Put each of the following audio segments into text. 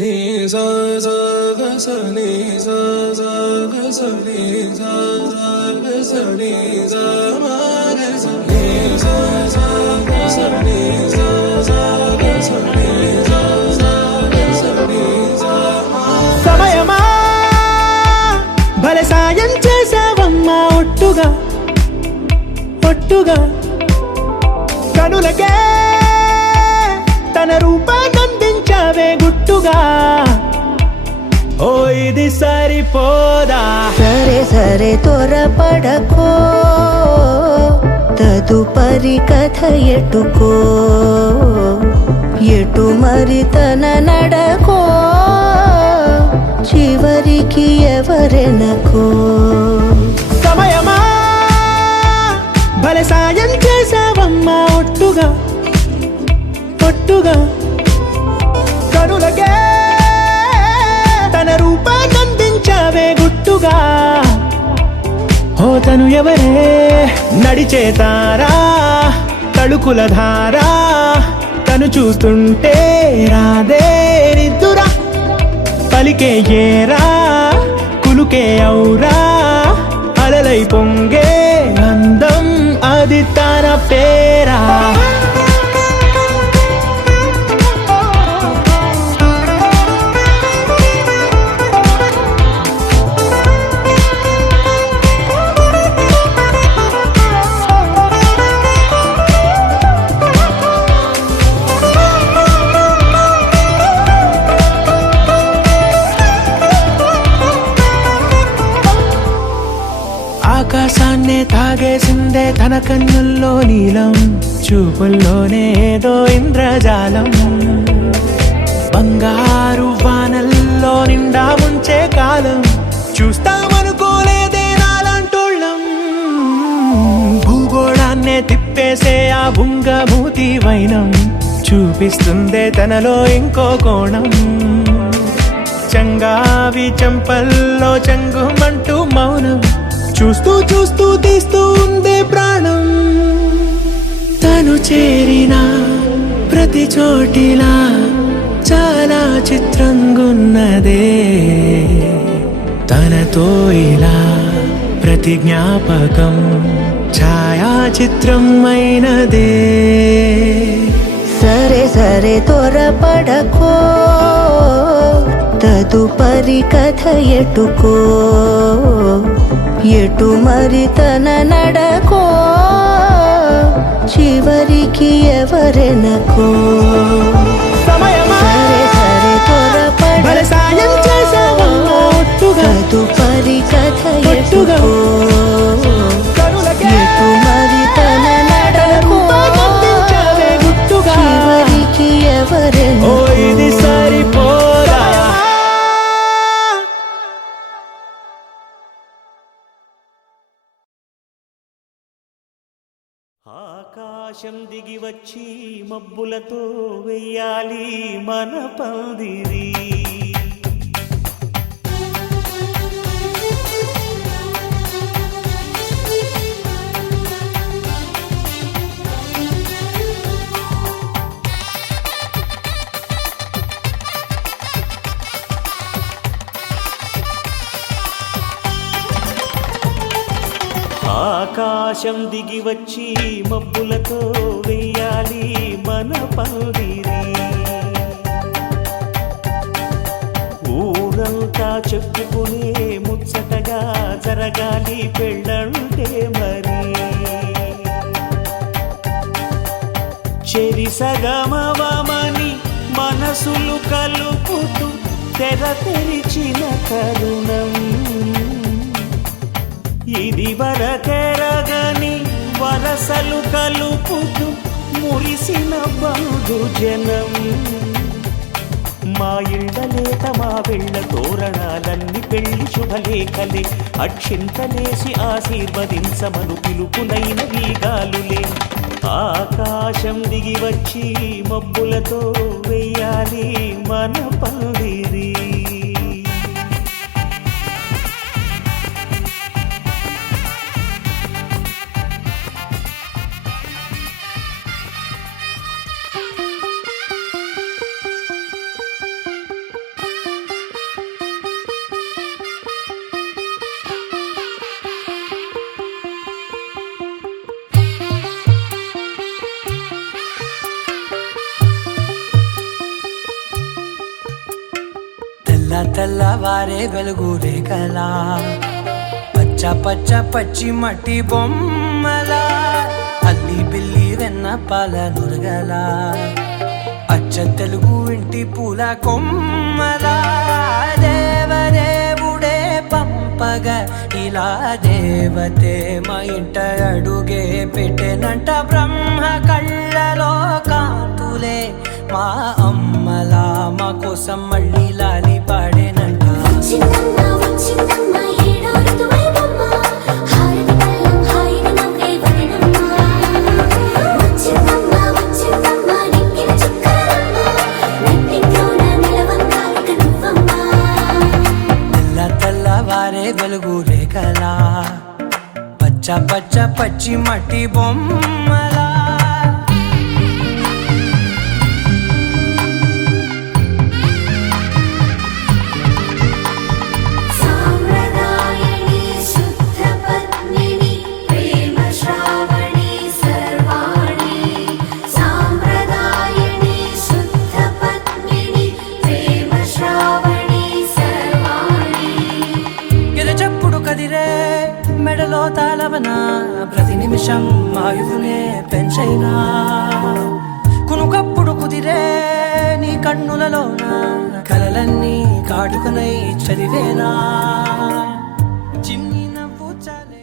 ni sa sa ga sa ni sa sa ga sa ni sa sa ga sa ni sa ma ga sa ni sa sa ga sa ni sa sa ga sa ni sa sa ga sa ni sa ma సమయమా భలే సాయం చేసావమ్మా ఒట్టుగా ఒట్టుగా కనులకే తన రూపాన్నందించావే గుట్టుగా ఓ ఇది సరిపోదా సరే సరే త్వరపడకో తదుపరి కథ ఎటుకో ఎటు మరి తన నడకో చివరికి ఎవరెనకో సమయమా భలే సాయం చేసావమ్మా ఒట్టుగా ఒట్టుగా కనులకే తన రూపాన్నందించావే గుట్టుగా ఓ తను ఎవరే నడిచే తారా తళుకుల ధారా తను చూస్తుంటే రాదే నిద్దురా పలికే ఏరా కులుకే ఔరా అలలై పొంగే అందం అది తన పేరా ఆకాశాన్నే తాగేసిందే తన కన్నుల్లో నీలం చూపుల్లోనే ఏదో ఇంద్రజాలం బంగారు వానల్లో నిండా ముంచే కాలం చూస్తామనుకోలేదే నాలాంటోళ్ళం భూగోళాన్నే తిప్పేసే ఆ బుంగమూతి వైనం చూపిస్తుందే తనలో ఇంకో కోణం చంగావి చంపల్లో చంగుమంటూ మౌనం చూస్తూ చూస్తూ తీస్తూ ఉందే ప్రాణం తను చేరిన ప్రతి చోటిలా చాలా చిత్రంగున్నదే తనతో ఇలా ప్రతి జ్ఞాపకం ఛాయాచిత్రం అయినదే సరే సరే త్వరపడకో తదుపరి కథ ఎటుకో ఎటు మరి తన నడకో చివరికి ఎవరెనకో సమయమా సరే సరే భలే సాయం చేసావమ్మా ఒట్టుగా తదుపరి కథ ఒట్టుగా ఎటుకో కనులకే ఎటు మరి తన నడకో రూపాన్నందించావే గుట్టుగా చివరికి ఓ ఎవరెనకో ఇది సరిపోదా ఆకాశం దిగి వచ్చి మబ్బులతో వెయ్యాలి మన పందిరి ఆకాశం దిగి వచ్చి మబ్బులతో వెయ్యాలి మన పందిరి ఊరంతా చెప్పుకునే ముచ్చటగా జరగాలి పెళ్ళంటే మరి చెరి సగమవమని మనసులు కలుపుతూ తెర తెరిచిన తరుణం ఇది వరకెరగని వరసలు కలుపుతూ మురిసిన బంధు జనం మా ఇళ్ళలేత మా వెళ్ళ తోరణాలన్నీ పెళ్లి శుభలేఖలే అక్షింతలేసి ఆశీర్వదించమను పిలుపునైన వీగాలులే ఆకాశం దిగి వచ్చి మబ్బులతో వెయ్యాలి మన పందిరి తెల్లవారే వెలుగు రేఖలా పచ్చ పచ్చ పచ్చి మట్టి బొమ్మలా అల్లి బిల్లి వెన్న పాల నురగలా అచ్చ తెలుగు ఇంటి పూల కొమ్మలా దేవదేవుడే పంపగా ఇలా దేవతే మా ఇంట అడుగే పెట్టెనంట బ్రహ్మ కళ్ళలో కాంతులే మా అమ్మలా మా కోసం మళ్ళీ లాలి పాడేనంట తెల్లవారే వెలుగు రేఖలా పచ్చ పచ్చ పచ్చి మట్టి బొమ్మలా మెడలో తాళవన ప్రతి నిమిషం ఆయువునే పెంచైనా కునుకప్పుడు కుదిరే నీ కన్నులలోన కలలన్నీ కాటుకనై చదివేనా చిన్ని నవ్వు చాలే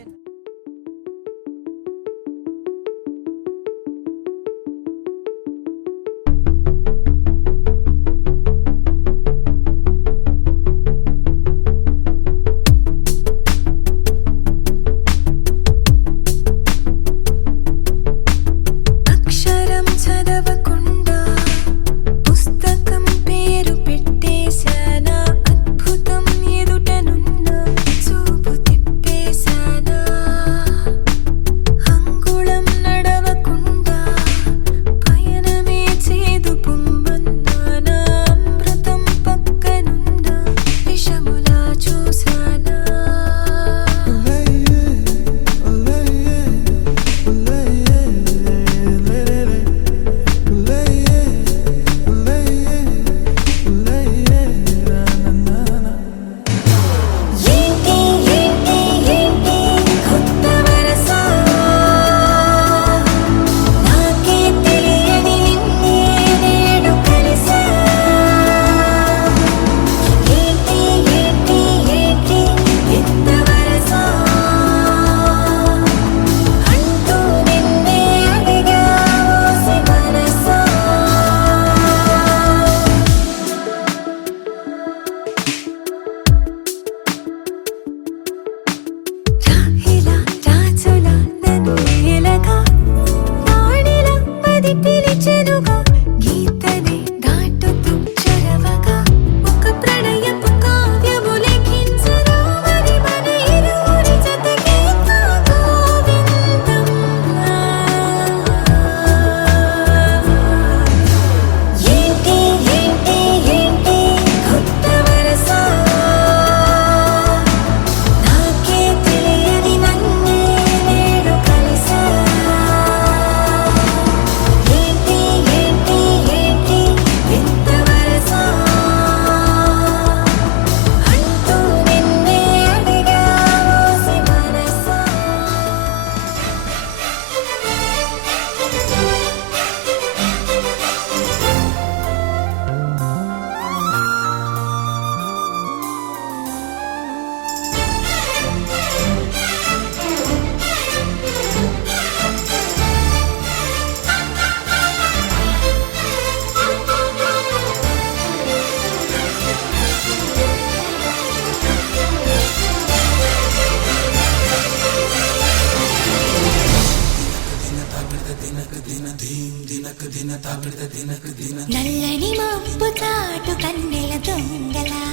నల్లని మబ్బు చాటు కన్నెల దొంగలా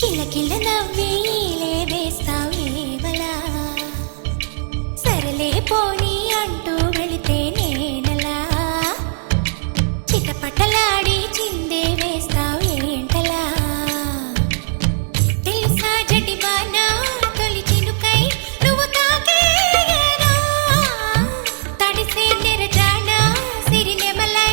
కిలకిల నవ్విలే వేస్తావేవలా సరలే పోనీ అంటూ వెళితే నేనలా చిటపటలాడి చిందే వేస్తావేంటలా తెలుసా జటివానా తొలి చినుకై నువ్వు తాకేయనా తడిసే నిరజానా సిరినెమలై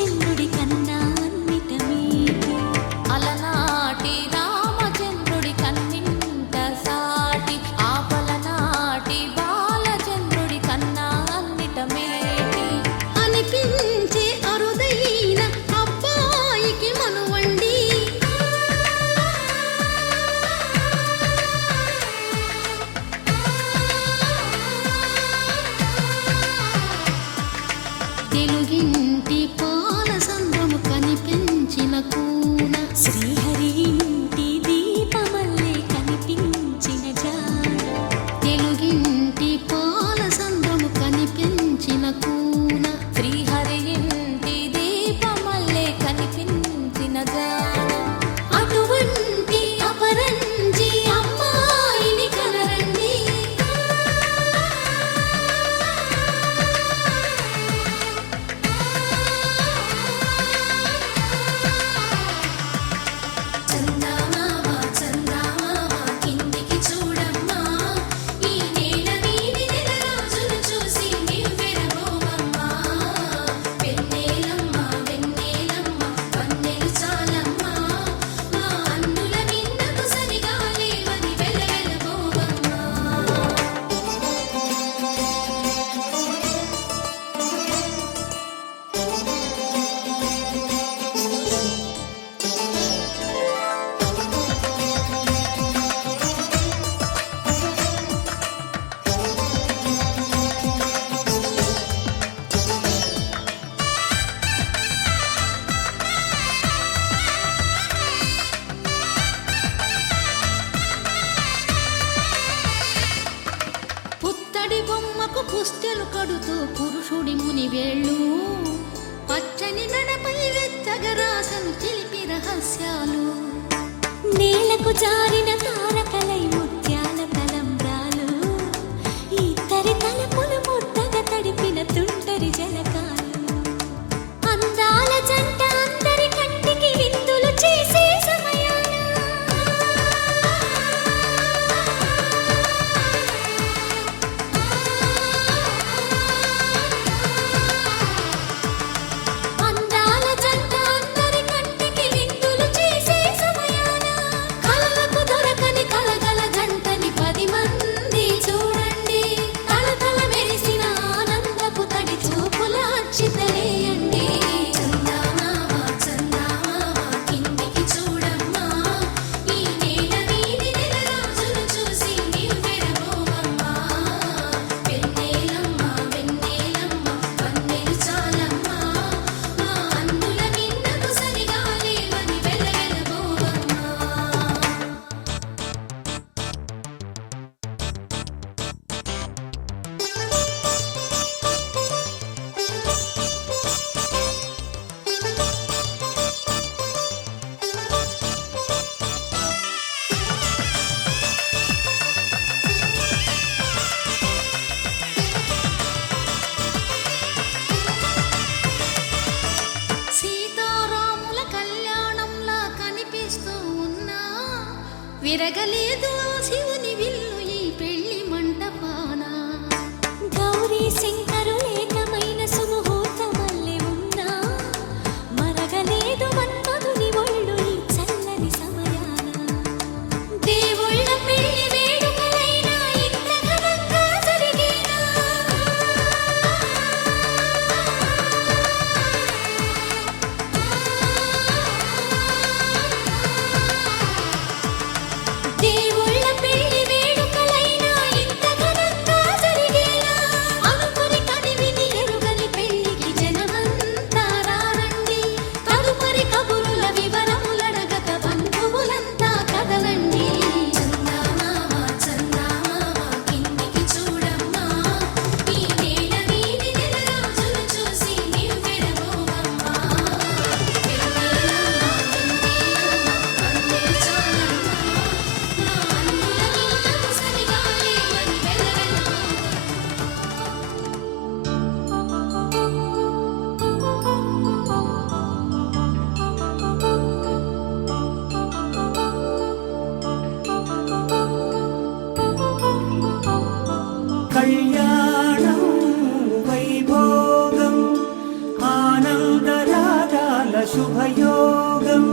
రామచంద్రుడి కన్నా అన్నిట మీటి అలనాటి రామచంద్రుడి కన్నింట సాటి ఆపలనాటి బాలచంద్రుడి కన్నా అన్నిట మేటి అనిపించే అరుదైన అబ్బాయికి మనువండి తెలుగింటి పాల సంద్రము కనిపించిన కూన శ్రీహరి ఇంటి దీపమల్లే కనిపించిన జాడ తెలుగింటి పాల సంద్రము కనిపించిన కూన శ్రీహరి ఇంటి దీపమల్లే కనిపించిన జాడ అటువంటి అపరంజి అమ్మాయిని కనరండి చందమామ చందమామ కిందికి చూడమ్మా ఈ నేల మీది నెలరాజును చూసి నీవు విరబోవమ్మా వెన్నెలమ్మ వెన్నెలమ్మ వన్నెలు చాలమ్మా మా అన్నుల మిన్నకు సరిగా లేవని వెలవెలబోవమ్మా పుత్తడి బొమ్మకు పుస్తెలు కడుతూ పురుషుడి ముని వేళ్ళు పచ్చని నడపై వెచ్చగరాసను చిలిపి రహస్యాలు నేలకు జారిన తారకలై ముత్యాల తలంబ్రాలు ఇద్దరి తలపులు ముద్దగా తడిపిన తుంటరి జలకాలు అందాల జంట అందరి కంటికి విందులు చేసే సమయాన అందాల జంట అందరి కంటికి విందులు చేసే సమయాన కలలకు దొరకని కలగల జంటని 10 మంది చూడండి తలతల మెరిసిన ఆనందపు తడి చూపుల అచ్చితలేయండి చందమామ చందమామ కిందికి చూడమ్మా ఈ నేల మీది నెలరాజును చూసి నీవు విరబోవమ్మా వెన్నెలమ్మ వెన్నెలమ్మ వన్నెలు చాలమ్మా మా అన్నుల మిన్నకు సరిగా లేవని వెలవెలబోవమ్మా సీతారాముల కళ్యాణంలా కనిపిస్తూ ఉన్నా విరగలేదు ఆ శివుని విల్లు ఈ పెళ్లి మంటపాన గౌరీ శంకరు ఏకమైన సుముహూర్తమల్లె ఉన్నా మరగలేదు మన్మధుని ఒళ్ళు ఈ చల్లని సమయాన దేవుళ్ళ పెళ్లి వేడుకలైనా ఇంత ఘనంగా జరిగేనా దేవుళ్ళ శుభయోగం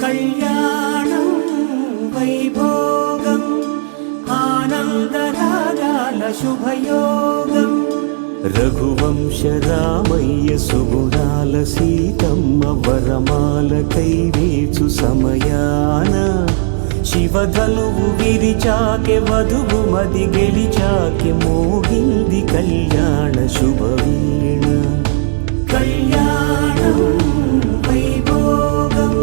కళ్యాణం వైభోగం ఆనందరాగాల శుభయోగం రఘువంశ రామయ్య సుగుణాల సీతమ్మ వరమాల కైవేచు సమయాన శివధనువు విరిచాకె వధువు మది గెలిచాకె మోగింది కళ్యాణ శుభవీణ కళ్యాణం వైభోగం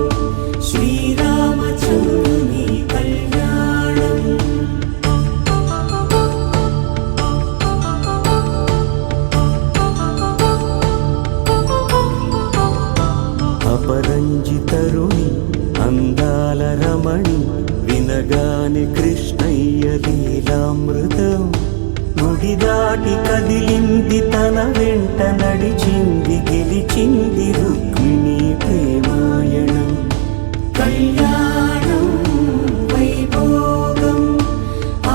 శ్రీరామచంద్రుని కళ్యాణం అపరంజితరుణి అందాల రమణి వినగాని కృష్ణయ్య లీలామృతం గుడి దాటి కదిలింది తన వెంట నడిచింది గెలిచింది రుక్మిణి ప్రేమాయణం కళ్యాణం వైభోగం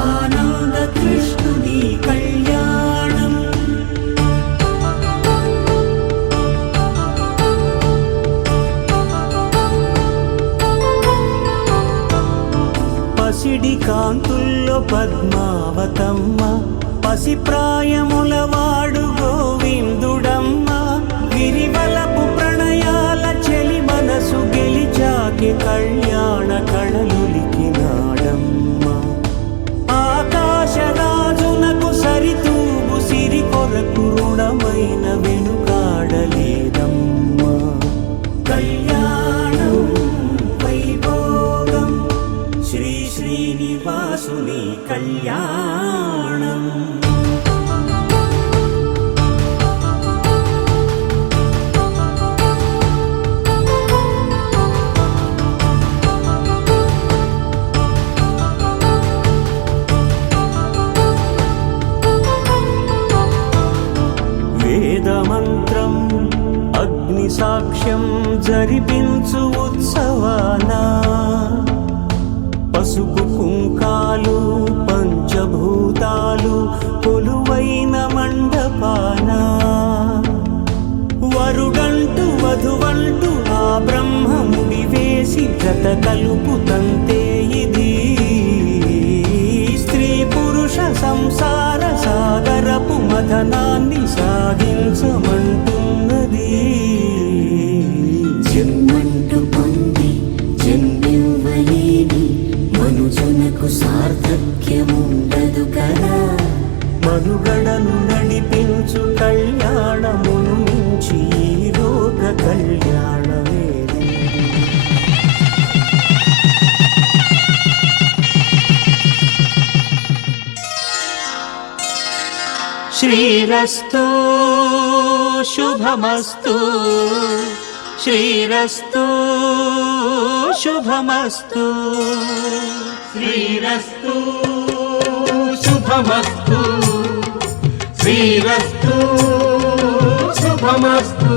ఆనంద కృష్ణుని కళ్యాణం పసిడి కాంతుల్లో పద్మావతమ్మ పసి ప్రాయముల వాడు గోవిందుడమ్మ గిరివలపు ప్రణయాల చెలి మనసు గెలిచాకి కళ్యాణ కళలులికినాడమ్మ ఆకాశరాజునకు సరితూగు సిరి కొరకు రుణమైన వెనుకాడలేదమ్మ కళ్యాణం వైభోగం శ్రీ శ్రీనివాసుని కళ్యాణం వేదమంత్రం అగ్ని సాక్ష్యం జరిపించు ఉత్సవానా పసుపు కుంకాలు పంచభూతాలు కొలువైన మండపాన వరుడంటూ వధువంటూ ఆ బ్రహ్మముడి వేసి జత కలుపుతంతే ఇది స్త్రీ పురుష సంసార సాగరపు మథనాన్ని సాగించమంటున్నది జన్మంటూ పొంది జన్మివ్వలేని మనుజునకు సార్థక్యముండదు కదా మనుగడను నడిపించు కళ్యాణమును మించి ఈ లోక కళ్యాణమే శ్రీరస్తు శుభమస్తు శ్రీరస్తు శుభమస్తు శ్రీరస్తు శుభమస్తు శ్రీరస్తు శుభమస్తు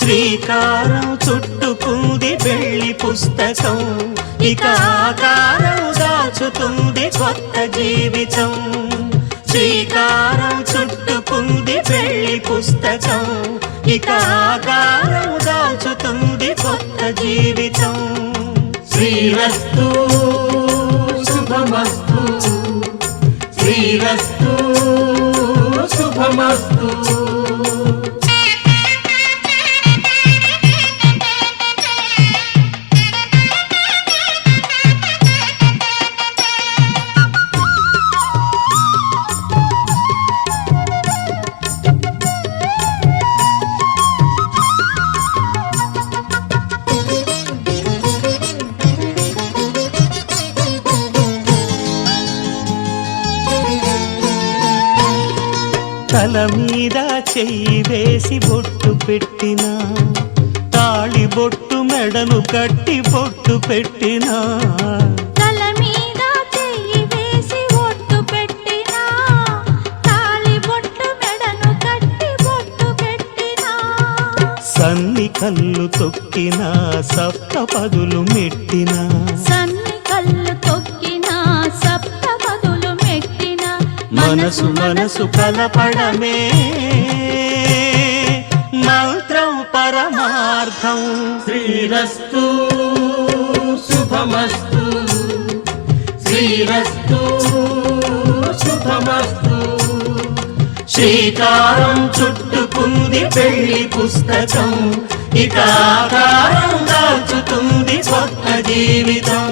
శ్రీకారం చుట్టుకుంది పెళ్లి పుస్తకం ఇక ఆకారం దాచుతుంది కొత్త జీవితం శ్రీకారం చుట్టుకుంది పెళ్లి పుస్తకం ఇక ఆకారం దాచుతుంది కొత్త జీవితం శ్రీరస్తు శుభమస్తు శ్రీరస్తు శుభమస్తు తల మీద చెయ్యి వేసి బొట్టు పెట్టినా తాళి బొట్టు మెడను కట్టి బొట్టు పెట్టినా తల మీద చెయ్యి వేసి ఒట్టు పెట్టినా తాళి బొట్టు మెడను కట్టి బొట్టు పెట్టినా సన్ని కళ్ళు తొక్కినా సప్త పదులు మెట్టినా సన్ని కళ్ళు తొక్కినా సప్త పదులు మెట్టినా మనసు మనసు కలపడమే మంత్రం పరమార్థం శుభార్థం. శ్రీరస్తు శుభమస్తు, శ్రీరస్తు శుభమస్తు. శ్రీకారం చుట్టుకుంది పెళ్లి పుస్తకం, ఇక ఆకారం దాచుతుంది కొత్త జీవితం.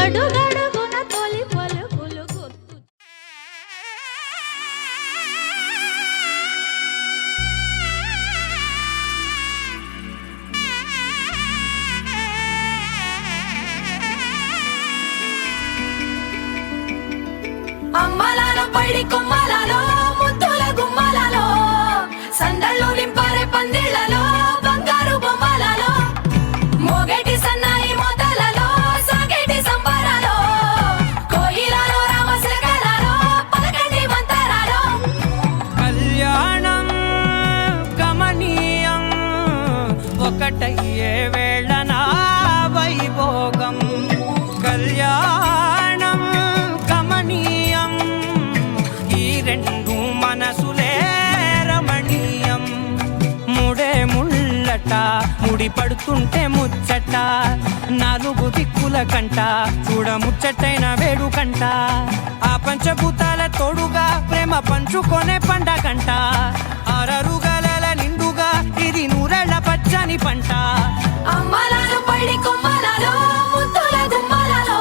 అడుగడుగున తొలి పలుకులు గుర్తు అమ్మలాలో పడి కొమ్మలలో ముద్దుల గుమ్మలలో సందళ్ళు నింపారే పందిళ్లలో బంగారు బొమ్మలలో మోగేటి సన్నాయి మోతలలో సాగేటి సంబరాలో కోయిలలో రామశకలలో పలకండి మంతరాలో కళ్యాణం గమనీయం ఒకటయ్యే వేళనా వైభోగం కళ్యాణం గమనీయం ఈ రెండు మనసులే రమణీయం ముడే ముళ్ళట ముడి పడుతుంటే ముచ్చట నాలుగు దిక్కుల కంట చూడ ముచ్చటైన వేడుకంట ఆ పంచభూతాల తోడుగా ప్రేమ పంచుకొనే పండగంట ఆరరుగల నిండుగా ఇది నూరెళ్ళ పచ్చని పంట అమ్మలాలు పడి కొమ్మలలో ముద్దుల గుమ్మలలో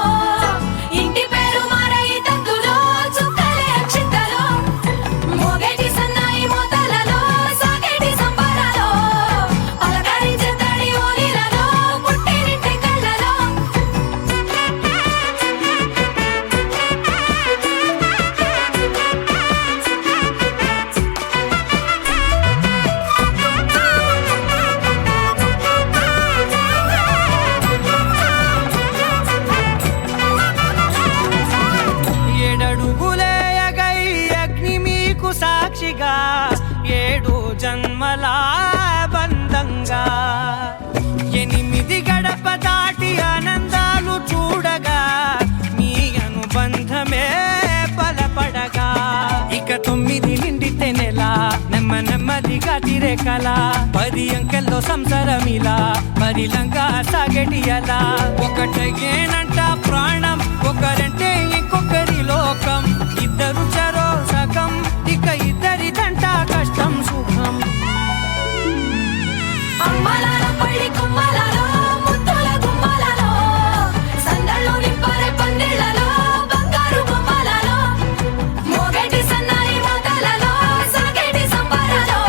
ఇంటి పేరు మారయి తందులో చుక్కలే అక్షింతలో మోగేటి సన్నాయి మోతలలో సాగేటి సంబరాలో పలకరించే తడి ఓలిలలో పుట్టినింటి కళ్ళలో ఏడడుగులేయగై అగ్ని మీకు సాక్షిగా ఏడు జన్మల బంధంగా ఎనిమిది గడప దాటి ఆనందాలు చూడగా మీ అనుబంధమే బలపడగా ఇక 9 నిండితే నెల నెమ్మదిగా తిరే కల 10 అంకెల్లో సంసారమిలా పరిలంగా సాగటి అలా ఒకటేనంట ప్రాణం ఒకరంటే ఇంకొకరి లోకం ఇద్దరు చరో సగం ఇక ఇద్దరిదంట కష్టం సుఖం అమ్మలాలో పడి కొమ్మలలో ముద్దుల గుమ్మలలో సందళ్ళు నింపారే పందిళ్లలో బంగారు బొమ్మలలో మోగేటి సన్నాయి మోతలలో సాగేటి సంబరాలో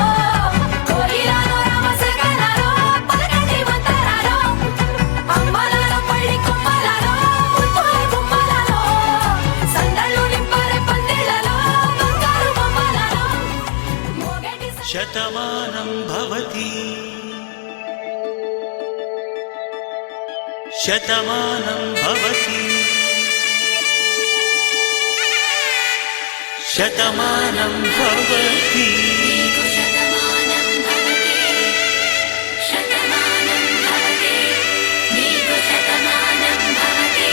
కోయిలలో రామశకలలో పలకండి మంతరాలో అమ్మలాలో పడి కొమ్మలలో ముద్దుల గుమ్మలలో సందళ్ళు నింపారే పందిళ్లలో బంగారు బొమ్మలలో మోగేటి శతమానం భవతి శతమానం భవతి శతమానం భవతి శతమానం భవతి శతమానం భవతి నీకు శతమానం భవతి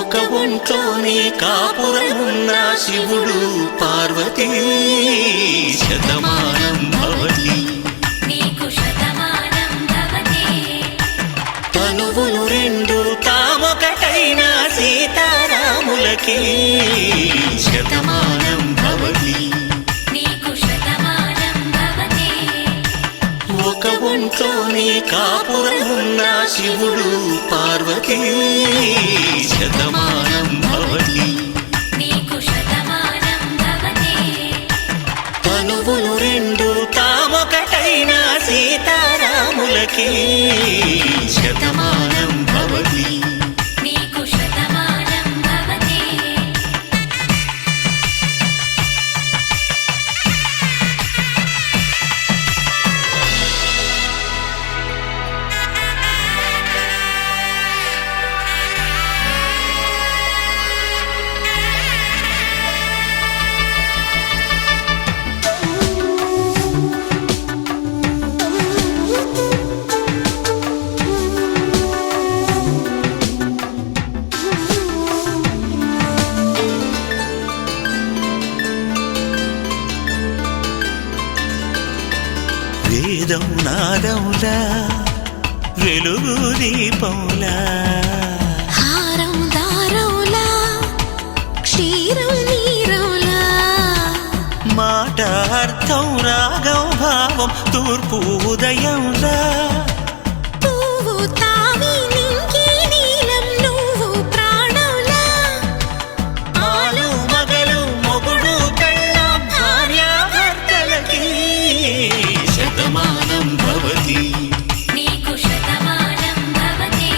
ఒక ఒంట్లోనే కాపురమున్న శివుడు పార్వతీ శతమానం భవతి నీకు శతమానం భవతి తనువులు రెండు తామొకటైన సీతారాములకి శతమానం భవతి నీకు శతమానం భవతి ఒక ఒంట్లోనే కాపురమున్న శివుడు పార్వతీ శతమానం భవతి నీకు శతమానం భవతి తనువులు రెండు తామొకటైన సీతారాములకి శతమానం భవతి నీకు శతమానం వేదం నాదములా వెలుగు దీపములా హారం దారౌలా క్షీరం నీరౌలా మాట అర్థం రాగం భావం తూర్పు ఉదయంలా పువ్వు తావి నింగి నీలం నువ్వు ప్రాణంలా ఆలు మగలు మొగుడు పెళ్ళాం భార్యాభర్తలకి శతమానం భవతి నీకు శతమానం భవతి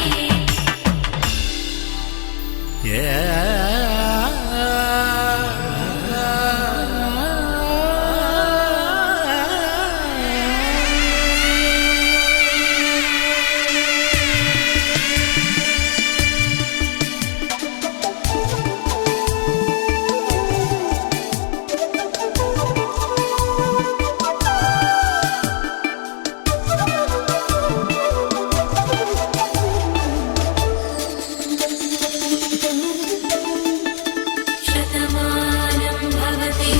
శతమానం భవతి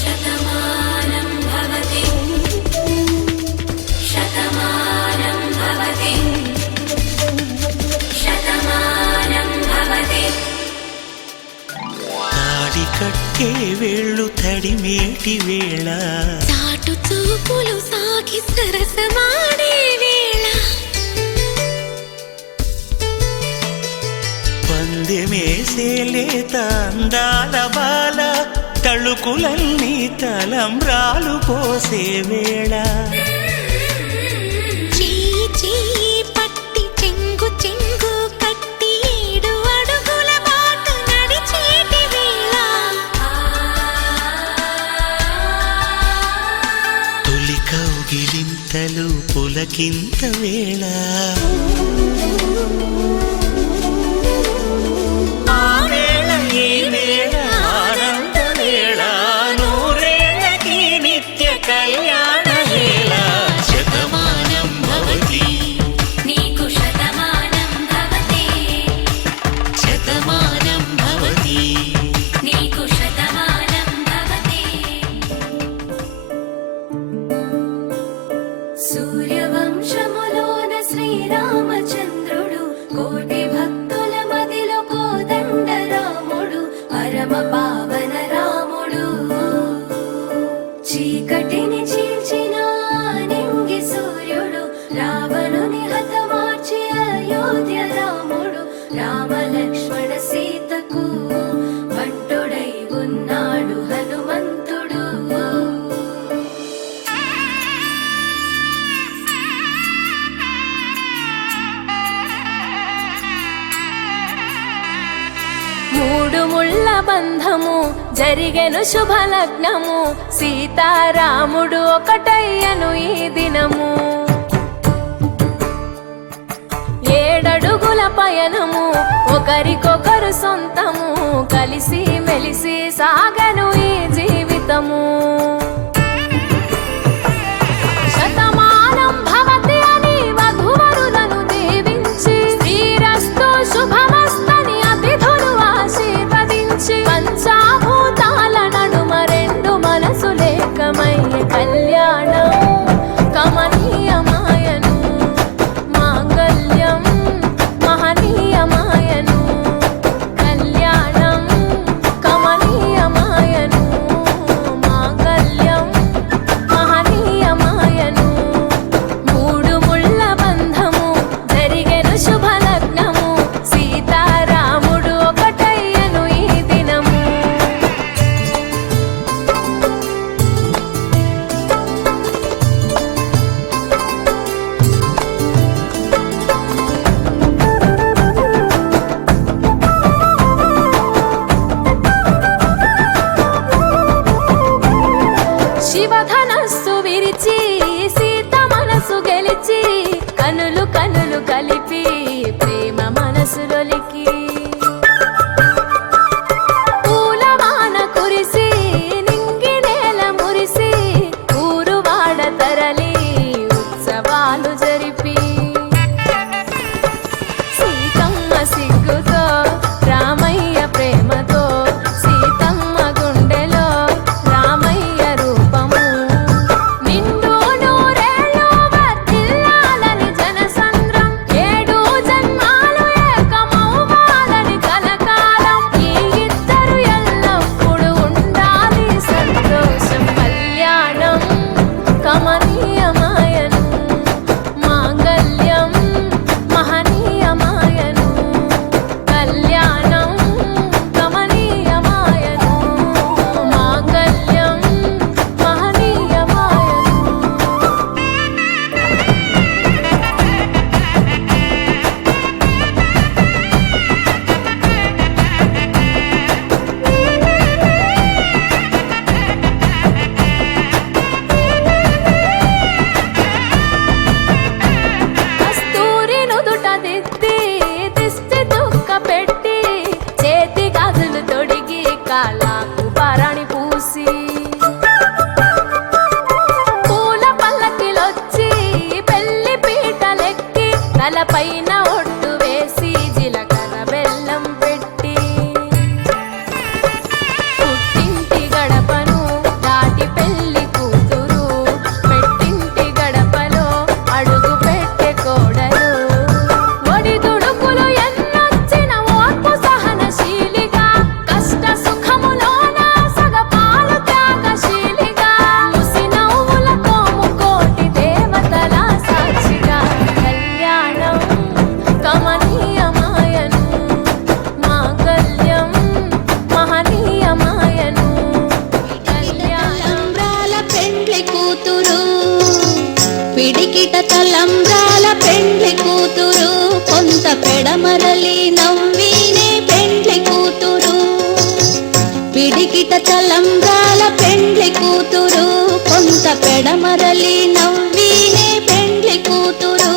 శతమానం భవతి శతమానం భవతి శతమానం భవతి తాడి కట్టే వేళ్ళు తడిమేటి వేళ చాటు చూపులు సాగి సరసమాడే వేళ పందెమేసే లేత అందాల బాల తళుకులన్నీ తలంబ్రాలు పోసే వేళ చెయ్యి చెయ్యి పట్టి చెంగు చెంగు కట్టి 7 అడుగుల బాట నడిచేటి వేళ తొలి కౌగిలింతలు పులకింత వేళ ఆ వేళ ఈ వేళ ఆనంద వేళ నూరేళ్ళకి నిత్య కళ్యాణ వేళ శతమానం భవతి నీకు శతమానం భవతి శతమానం భవతి నీకు శతమానం భవతి సూర్యవంశములోన శ్రీరామచంద్రుడు కోటి భక్తుల మదిలో కోదండ రాముడు పరమ పావన రాముడు చీకటిని చీల్చిన నింగి సూర్యుడు రావణుని హతమార్చి అయోధ్య రాముడు రామ లక్ష్మణ సీతకు బంటుడై ఉన్నాడు హనుమంతుడు మూడు ముళ్ళ బంధము జరిగెను శుభలగ్నము సీతారాముడు ఒకటయ్యను ఈ దినము 7 అడుగుల పయనము ఒకరికొకరు సొంతము కలిసి మెలిసి సాగను ఈ జీవితము శతమానం భవతి అని వధువరులను దీవించి శ్రీరస్తు శుభమస్తని అతిథులు ఆశీర్వదించి పంచాభూతాల నడుమ 2 మనసులేకమయ్యే కళ్యాణం కమనీయమాయను మాంగళ్యం మహనీయమాయను కళ్యాణం కమనీయమాయను పైన ఒట్టు వేసి జీలకర్ర బెల్లం పెట్టి పుట్టింటి గడపను దాటి పెళ్లి కూతురు పెట్టింటి గడపలో అడుగు పెట్టే కోడలు ఒడిదుడుకులు ఎన్నొచ్చిన ఓర్పు సహనశీలిగా కష్ట సుఖములోన సగపాలు త్యాగశీలిగా ముసి నవ్వులతో ముకోటి దేవతల సాక్షిగా కళ్యాణం కమనీయమాయను మాంగళ్యం మహనీయమాయను తలంబ్రాల పెండ్లి కూతురు పిడికిట తలంబ్రాల పెండ్లి కూతురు కొంత పెడమరలి నవ్వినే పెండ్లి కూతురు పిడికిట తలంబ్రాల పెండ్లి కూతురు కొంత పెడమరలి నవ్వినే పెండ్లి కూతురు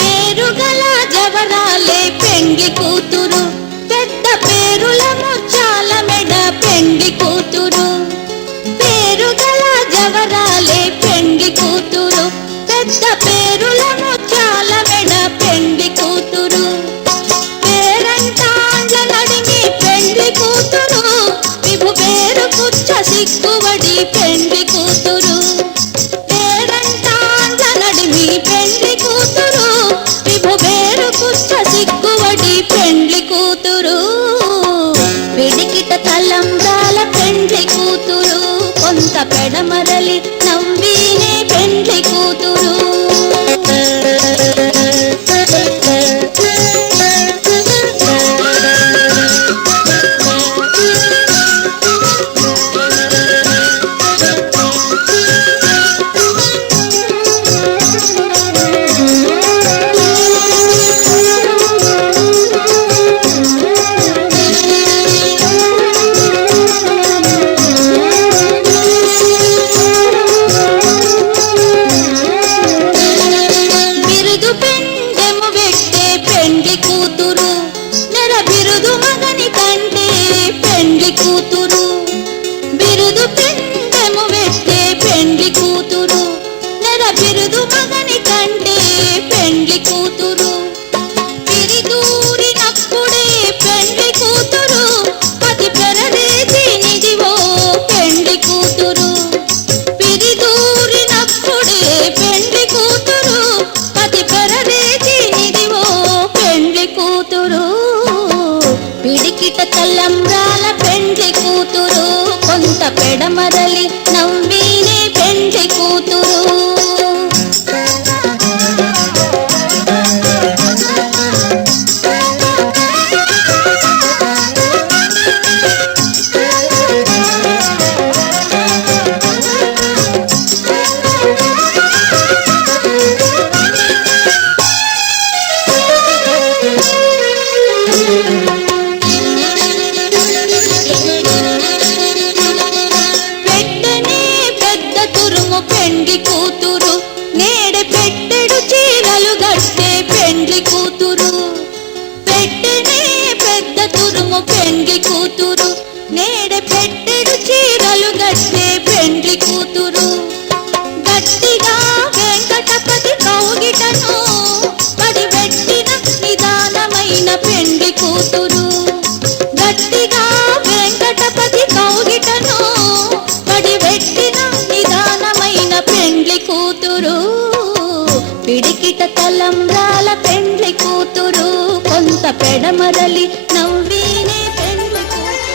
పేరుగల జవరాలే పెండ్లి కూతురు పెద్ద పేరుల ముచ్చాల మెడ పెండ్లి కూతురు పేరుగల జవరాలే పెండ్లి కూతురు పెద్ద పేరుల ముచ్చాల మెడ పెండ్లి కూతురు పేరంటాండ్ల నడిమి పెండ్లి కూతురు విభు పేరు కుచ్చ సిక్కువడి పెండ్లి కూతురు పేరంటాండ్ల నడిమి పెండ్లి కూతురు విభు పేరు కుచ్చ సిక్కువడి పెండ్లి కూతురు పిడికిట తలంబ్రాల పెండ్లి కూతురు కొంత పెడమరలి నవ్వినే పెండ్లి కూతురు బిరుదు పెండెము వెట్టే పెండ్లి కూతురు నెర బిరుదు మగని కంటే పెండ్లి కూతురు బిరుదు పెండెము వెట్టే పెండ్లి కూతురు నెర బిరుదు మగని కంటే పెండ్లి కూతురు పిరిదూరినప్పుడే పెండ్లి కూతురు పతి పెరదేసి నిదివో పెండ్లి కూతురు పిరిదూరినప్పుడే పెండ్లి కూతురు పతి పెరదేసి నిదివో పెండ్లి కూతురు పిడికిట తలంబ్రాల పెండ్లి కూతురు కొంత పెడమరలి నవ్వినే పెండ్లి కూతురు పెట్టనే పెద్ద తురుము పెండ్లి కూతురు నేడే పెట్టెడు చీరలు గట్టే పెండ్లి కూతురు పెట్టనే పెద్ద తురుము పెండ్లి కూతురు నేడే పెట్టెడు చీరలు గట్టే పెండ్లి కూతురు గట్టిగా వెంకటపతి కౌగిటను పడిపెట్టిన నిదానమైన పెండ్లి కూతురు గట్టిగా వెంకటపతి కౌగిటను పడిపెట్టిన నిదానమైన పెండ్లి కూతురు పిడికిట తలంబ్రాల పెండ్లి కూతురు కొంత పెడమరలి నవ్వినే పెండ్లి కూతురు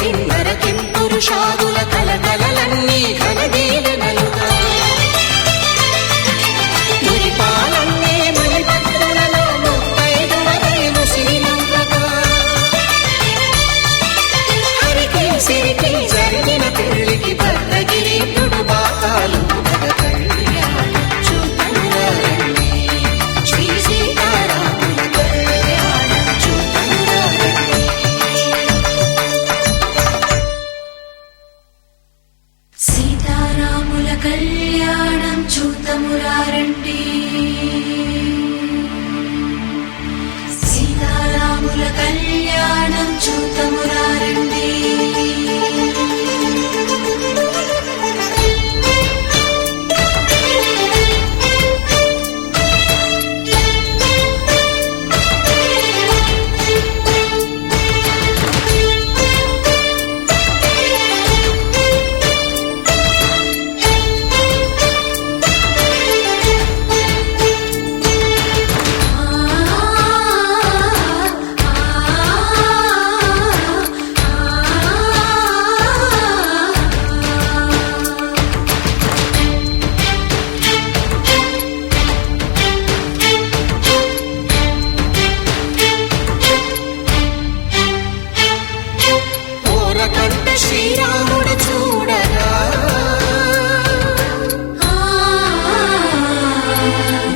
కిన్నర కింపురుషాదుల కలకలలన్నీ ఘనదీవెనలుగా మురిపాలన్నే మణిపత్రులలో ముత్తైదువదై ముసిలినంతగా హరికి సిరికి జరిగిన పెళ్లికి భద్రగిరీంద్రుడు బాకాలు సీతారాముల కళ్యాణం చూతమురారండి సీతారాముల కళ్యాణం చూతమురారండి శ్రీరాముడు చూడగా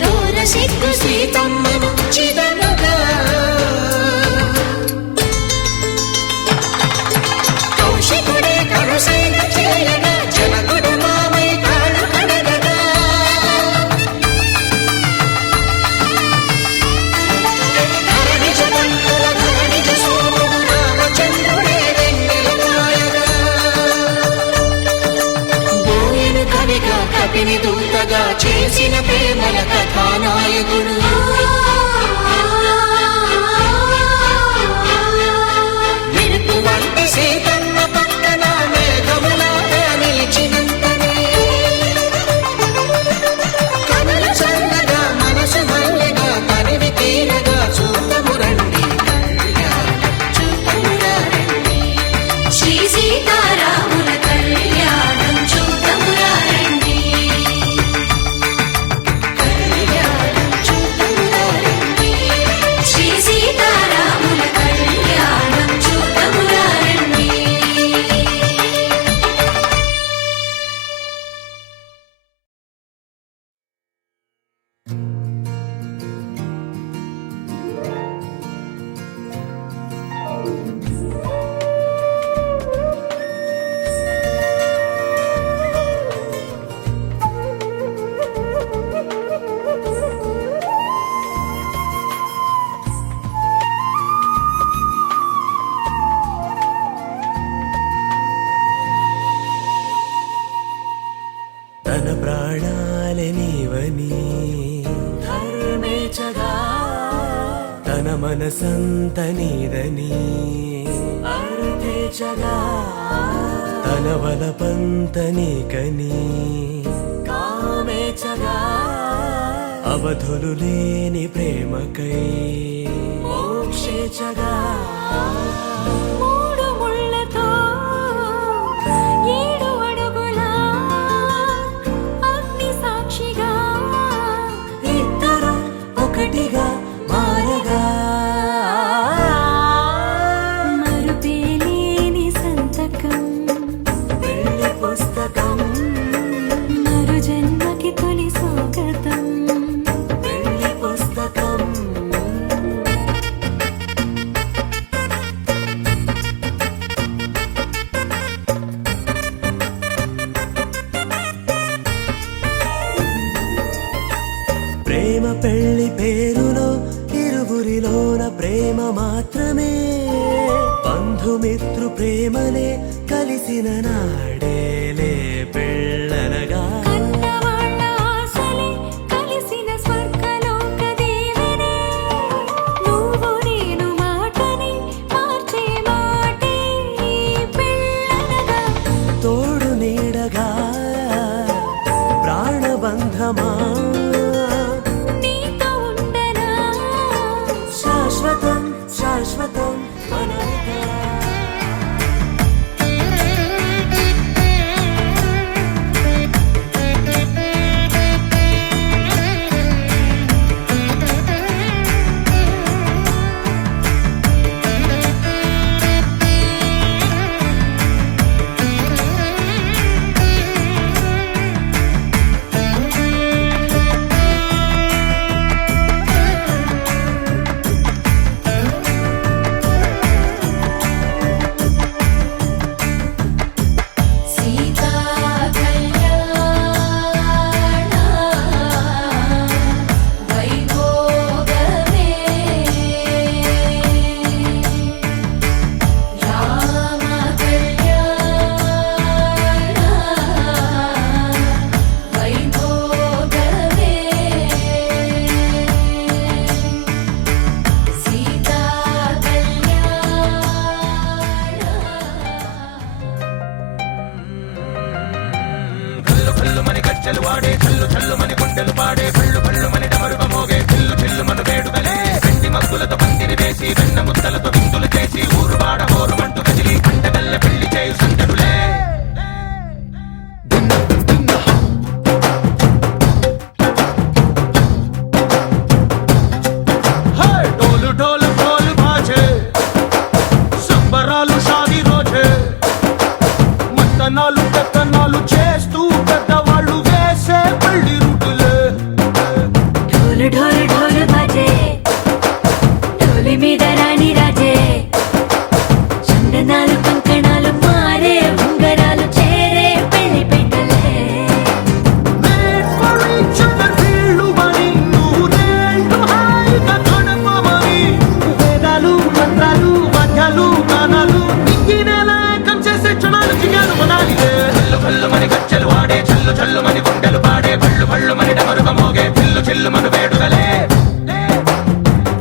దూర సిగ్గు సీతమ్మను చిదనగా కౌశికుడే కరుసైన చేయగా జనకుడు మామై కాడు కడగగా ధరణిజ బంధుల ధరణిజ సోముడు రామచంద్రుడే కవిగా కపిని దూతగా చేసిన ప్రేమల కథానాయకుడు నిరుపు వంటి సీతమ్మ పక్కన మేఘములాగా నిలిచినంతనే కనుల చల్లగా మనసు మల్లెగా తనివి తీరగా చూతమురండి చూతమురండి శ్రీ సీతారాముల కళ్యాణం చూతమురారండి శ్రీ సీతారాముల కళ్యాణం చూతమురారండి తన ప్రాణాలే నీవని ధర్మేచగా తన మనసంత నీదని అర్థేచగా తన వలపంత నీకని కామేచగా అవధులు లేని ప్రేమకై మోక్షేచగా మూడు ముళ్ళతో 7 అడుగుల అగ్ని సాక్షిగా ఇద్దరు ఒకటిగా మారగా మరుపేలేని సంతకం పెళ్లి పుస్తకం మరు జన్మకి తొలి స్వాగతం పెళ్లి పుస్తకం ప్రేమ పెళ్లి పేరులో ఇరువురిలోన ప్రేమ మాత్రమే బంధుమిత్రు ప్రేమలే కలిసిన నాడేలే పెళ్ళనగా కన్నవాళ్ళ ఆశలే కలిసిన స్వర్గలోక దీవెనే నువ్వు నేను మాటని మార్చే మాటే పెళ్ళనగా తోడు నీడగా ప్రాణబంధమా నీతో ఉండనా శాశ్వతం శాశ్వతం మనగా వాడే చల్లు చల్లు మని గుండెలు పాడే కళ్ళు కళ్ళు మని డమరుగ మోగే చిల్లు చిల్లు మను వేడుకలే వెండి మగ్గులతో పందిరి వేసి వెన్న ముద్దలతో విందులు చేసి ఊరు వాడ హోరుమంటూ కదిలి పండగల్ల పెళ్లి చేయు సందడులే ढोल ढोल ढोल बाजे సంబరాలు షాదీ రోజే మత్తనాలు పెత్తనాలు చేస్తూ పెద్దవాళ్ళు వేసే పెళ్లి రూటులే ढोल ढोल ढोल बाजे ढोली మీద రాణి రాజే చందనాలు కంకణాలు మారే ఉంగరాలు చేరే పెళ్లి పెట్టలే Made for each other వీళ్ళు మని నూరేళ్ళు హాయిగా గడపమని వేదాలు మంత్రాలు వాద్యాలు గానాలు నింగినేల ఏకం చేసే క్షణాలు జిగాలు మనాలి కళ్ళు కళ్ళు మని గజ్జలు వాడే చల్లు చల్లు మని గుండెలు పాడే కళ్ళు కళ్ళు మని డమరుగ మోగే చిల్లు చిల్లు మను వేడుకలే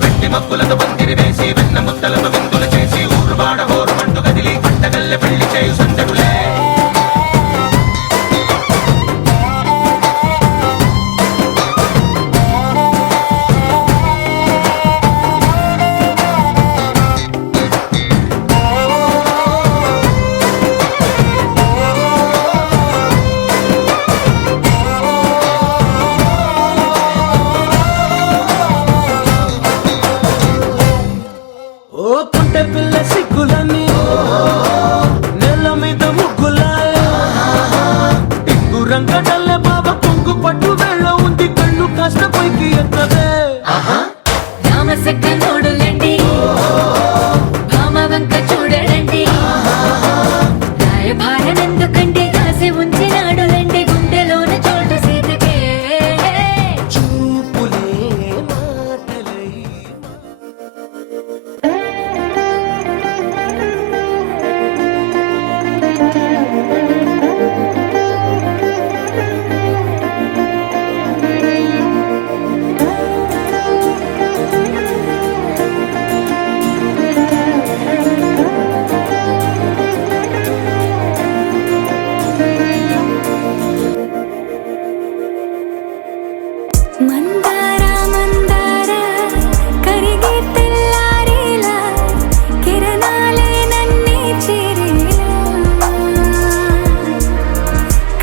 వెండి మగ్గులతో పందిరి వేసి వెన్న ముద్దలతో విందులు చేసి ఊరు వాడ హోరుమంటూ కదిలి పండగల్లె పెళ్లి చేయు సందడులే ఓ పుట్టే పిల్ల సిగ్గులని నెల మీద ముగ్గులాయ టింగు రంగడల్లె బాబా కొంగు పట్టు వెళ్ళ ఉంది కళ్ళు కాస్త పైకి ఎత్తదే రామసక్క నోడులండి భామ వంక చూడడండి రాయభారనందుకండి కాసి ఉంచినాడులండి గుండెలోన చోటు సీతకే చూపులే మాటలై మందార మందార కరిగే తెల్లారేలా కిరణాలే నన్నే చేరేలా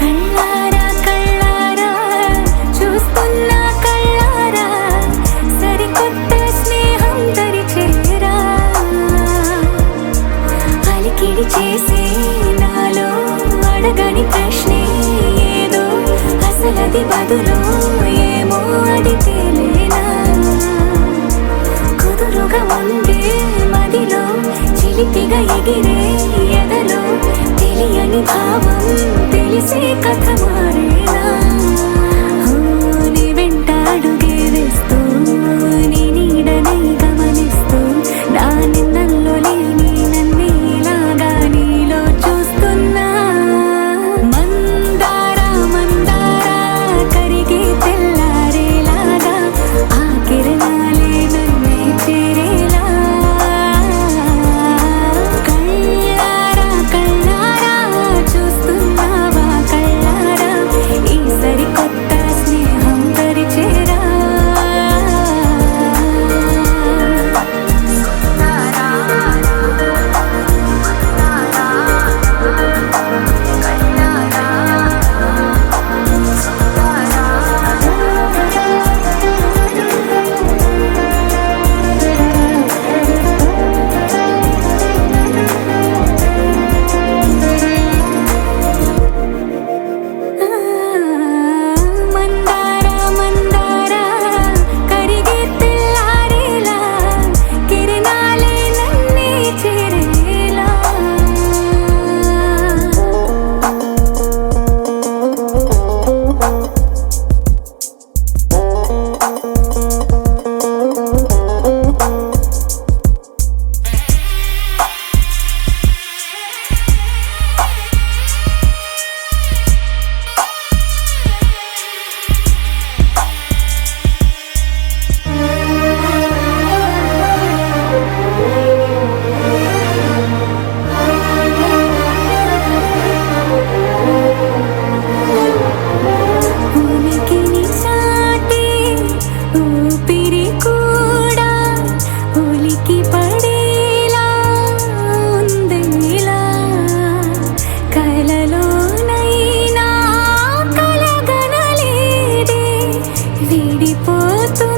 కళ్ళారా కళ్ళారా చూస్తున్నా కళ్ళారా సరికొత్త స్నేహం దరిచేరా అలికిడి చేసే నాలో అడగని ప్రశ్నే ఏదో అసలది బదులు ఏమో అడితేలేనా కుదురుగా ఉండే మదిలో చిలిపిగా ఎగిరే ఎదలో తెలియని భావం తెలిసే కథ మారేనా నీ వెంట అడుగే వేస్తూ నీ నీడనై గమనిస్తూ నా నిన్నల్లో లేని నన్నే ఇలాగా నీలో చూస్తున్నా మందార మందార కరిగే తెల్లారేలాగా ఆ కిరణాలే నన్నే చేరేలా కళ్ళారా కళ్ళారా చూస్తున్నావా కళ్ళారా ఈ పోతున్నా